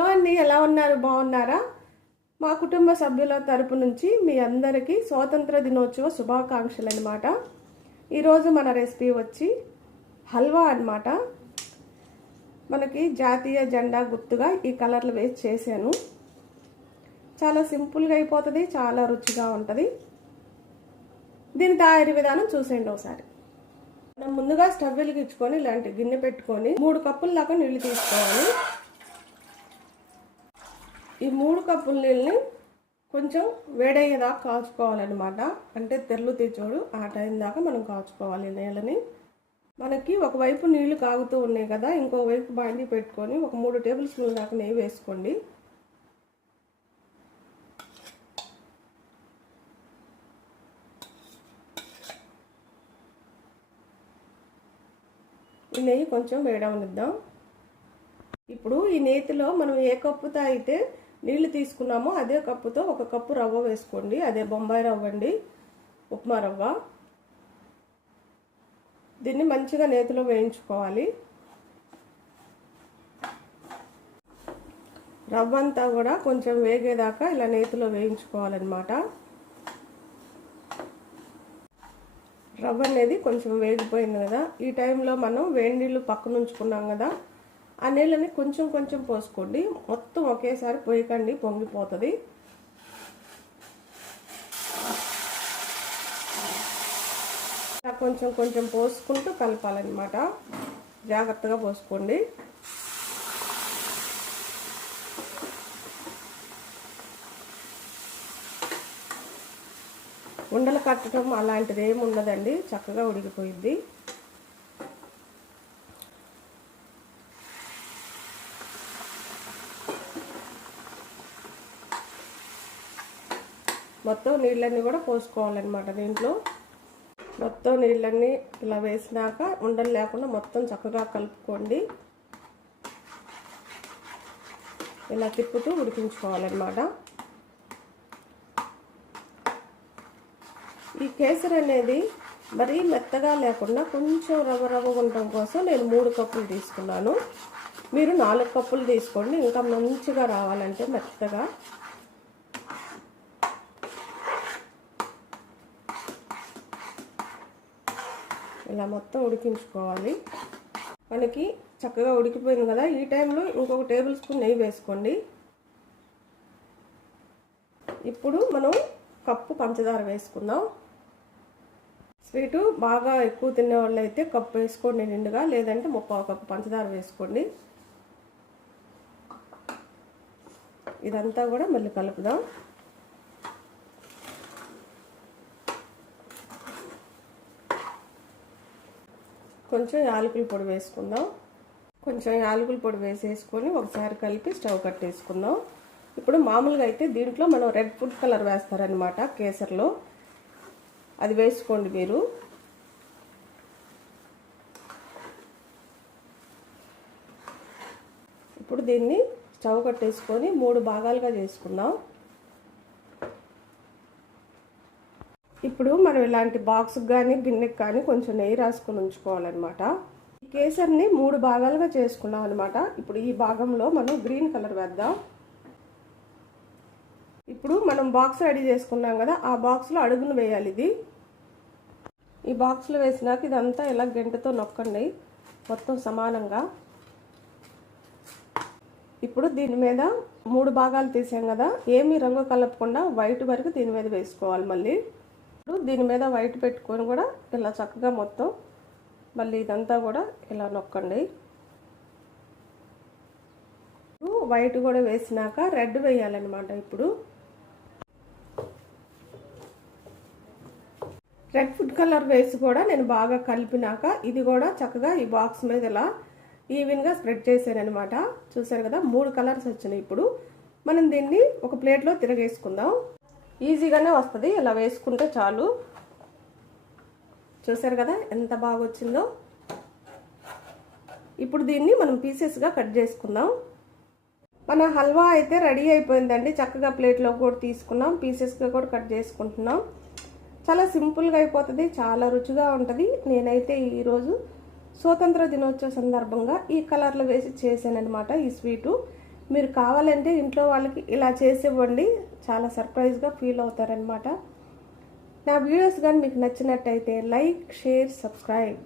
Hello అండి ఎలా ఉన్నారు? బాగున్నారా? మా కుటుంబ సభ్యుల తరపు నుంచి మీ అందరికీ స్వాతంత్ర దినోత్సవ శుభాకాంక్షలు అనమాట ఈరోజు మన రెసిపీ వచ్చి హల్వా అనమాట మనకి జాతీయ జెండా గుర్తుగా ఈ కలర్లు వేసి చేశాను. చాలా సింపుల్గా అయిపోతుంది చాలా రుచిగా ఉంటుంది. దీని తయారీ విధానం చూసేయండి ఒకసారి. మనం ముందుగా స్టవ్ వెలిగించుకొని ఇలాంటి గిన్నె పెట్టుకొని మూడు కప్పుల దాకా నీళ్ళు తీసుకోవాలి. ఈ మూడు కప్పుల నీళ్ళని కొంచెం వేడయ్యేదాకా కాచుకోవాలన్నమాట అంటే తెరలు తెచ్చోడు ఆ టైం దాకా మనం కాచుకోవాలి నీళ్ళని. మనకి ఒకవైపు నీళ్ళు కాగుతూ ఉన్నాయి కదా ఇంకోవైపు బాండి పెట్టుకొని ఒక మూడు టేబుల్ స్పూన్ దాకా నెయ్యి వేసుకోండి. ఈ నెయ్యి కొంచెం వేడవనిద్దాం. ఇప్పుడు ఈ నేతిలో మనం ఏ కప్పుతో అయితే నీళ్ళు తీసుకున్నామో. అదే కప్పుతో ఒక కప్పు రవ్వ వేసుకోండి. అదే బొంబాయి రవ్వ అండి. ఉప్మా రవ్వ. దీన్ని మంచిగా నేతిలో వేయించుకోవాలి. రవ్వ అంతా కూడా కొంచెం వేగేదాకా ఇలా నేతిలో వేయించుకోవాలన్నమాట. రవ్వ అనేది కొంచెం వేగిపోయింది కదా. ఈ టైంలో మనం వేడి నీళ్ళు పక్కన ఉంచుకున్నాం కదా. ఆ నీళ్ళని కొంచెం కొంచెం పోసుకోండి. మొత్తం ఒకేసారి పోయకండి పొంగిపోతుంది. కొంచెం కొంచెం పోసుకుంటూ కలపాలన్నమాట. జాగ్రత్తగా పోసుకోండి. ఉండలు కట్టడం అలాంటిది ఏమి ఉండదండి. చక్కగా ఉడికిపోయిద్ది. మొత్తం నీళ్ళన్నీ కూడా పోసుకోవాలన్నమాట దీంట్లో. మొత్తం నీళ్ళన్నీ ఇలా వేసినాక ఉండలు లేకుండా మొత్తం చక్కగా కలుపుకోండి. ఇలా తిప్పుతూ ఉడికించుకోవాలన్నమాట. ఈ కేసరి అనేది మరీ మెత్తగా లేకుండా కొంచెం రవ్వ రవ్వ ఉండటం కోసం నేను మూడు కప్పులు తీసుకున్నాను. మీరు నాలుగు కప్పులు తీసుకోండి. ఇంకా మంచిగా రావాలంటే మెత్తగా. ఇలా మొత్తం ఉడికించుకోవాలి. మనకి చక్కగా ఉడికిపోయింది కదా. ఈ టైంలో ఇంకొక టేబుల్ స్పూన్ నెయ్యి వేసుకోండి. ఇప్పుడు మనం కప్పు పంచదార వేసుకుందాం. స్వీటు బాగా ఎక్కువ తినేవాళ్ళు అయితే కప్పు వేసుకోండి నిండుగా లేదంటే ముప్పావు కప్పు పంచదార వేసుకోండి. ఇదంతా కూడా మళ్ళీ కలుపుదాం. కొంచెం యాలకుల పొడి వేసుకుందాం. కొంచెం యాలకుల పొడి వేసేసుకొని ఒకసారి కలిపి స్టవ్ కట్టేసుకుందాం. ఇప్పుడు మామూలుగా అయితే దీంట్లో మనం రెడ్ ఫుడ్ కలర్ వేస్తారనమాట కేసర్లో. అది వేసుకోండి మీరు. ఇప్పుడు దీన్ని స్టవ్ కట్టేసుకొని మూడు భాగాలుగా చేసుకుందాం. ఇప్పుడు మనం ఇలాంటి బాక్స్కి కానీ గిన్నెకి కానీ కొంచెం నెయ్యి రాసుకొని ఉంచుకోవాలన్నమాట. ఈ కేసర్ని మూడు భాగాలుగా చేసుకున్నాం అనమాట ఇప్పుడు ఈ భాగంలో మనం గ్రీన్ కలర్ వేద్దాం. ఇప్పుడు మనం బాక్స్ రెడీ చేసుకున్నాం కదా ఆ బాక్స్లో అడుగును వేయాలి ఇది. ఈ బాక్స్లో వేసినాక ఇదంతా ఇలా గంటతో నొక్కండి మొత్తం సమానంగా. ఇప్పుడు దీని మీద మూడు భాగాలు తీసాం కదా ఏమీ రంగు కలపకుండా వైట్ వరకు దీని మీద వేసుకోవాలి మళ్ళీ. దీని మీద వైట్ పెట్టుకొని కూడా ఇలా చక్కగా మొత్తం మళ్ళీ ఇదంతా కూడా ఇలా నొక్కండి. వైట్ కూడా వేసినాక రెడ్ వేయాలన్నమాట ఇప్పుడు. రెడ్ ఫుడ్ కలర్ వేసి కూడా నేను బాగా కలిపినాక ఇది కూడా చక్కగా ఈ బాక్స్ మీద ఇలా ఈవెన్గా స్ప్రెడ్ చేశాను అనమాట చూసారు కదా మూడు కలర్స్ వచ్చినాయి ఇప్పుడు. మనం దీన్ని ఒక ప్లేట్లో తిరగేసుకుందాం. ఈజీగానే వస్తుంది. ఇలా వేసుకుంటే చాలు. చూసారు కదా ఎంత బాగా వచ్చిందో? ఇప్పుడు దీన్ని మనం పీసెస్గా కట్ చేసుకుందాం. మన హల్వా అయితే రెడీ అయిపోయిందండి. చక్కగా ప్లేట్లో కూడా తీసుకున్నాం. పీసెస్గా కూడా కట్ చేసుకుంటున్నాం. చాలా సింపుల్గా అయిపోతుంది. చాలా రుచిగా ఉంటుంది. నేనైతే ఈరోజు స్వతంత్ర దినోత్సవ సందర్భంగా ఈ కలర్లు వేసి చేశానమాట ఈ స్వీటు మీరు కావాలంటే ఇంట్లో వాళ్ళకి ఇలా చేసివ్వండి చాలా సర్ప్రైజ్గా ఫీల్ అవుతారనమాట నా వీడియోస్ కానీ మీకు నచ్చినట్టయితే లైక్ షేర్ సబ్స్క్రైబ్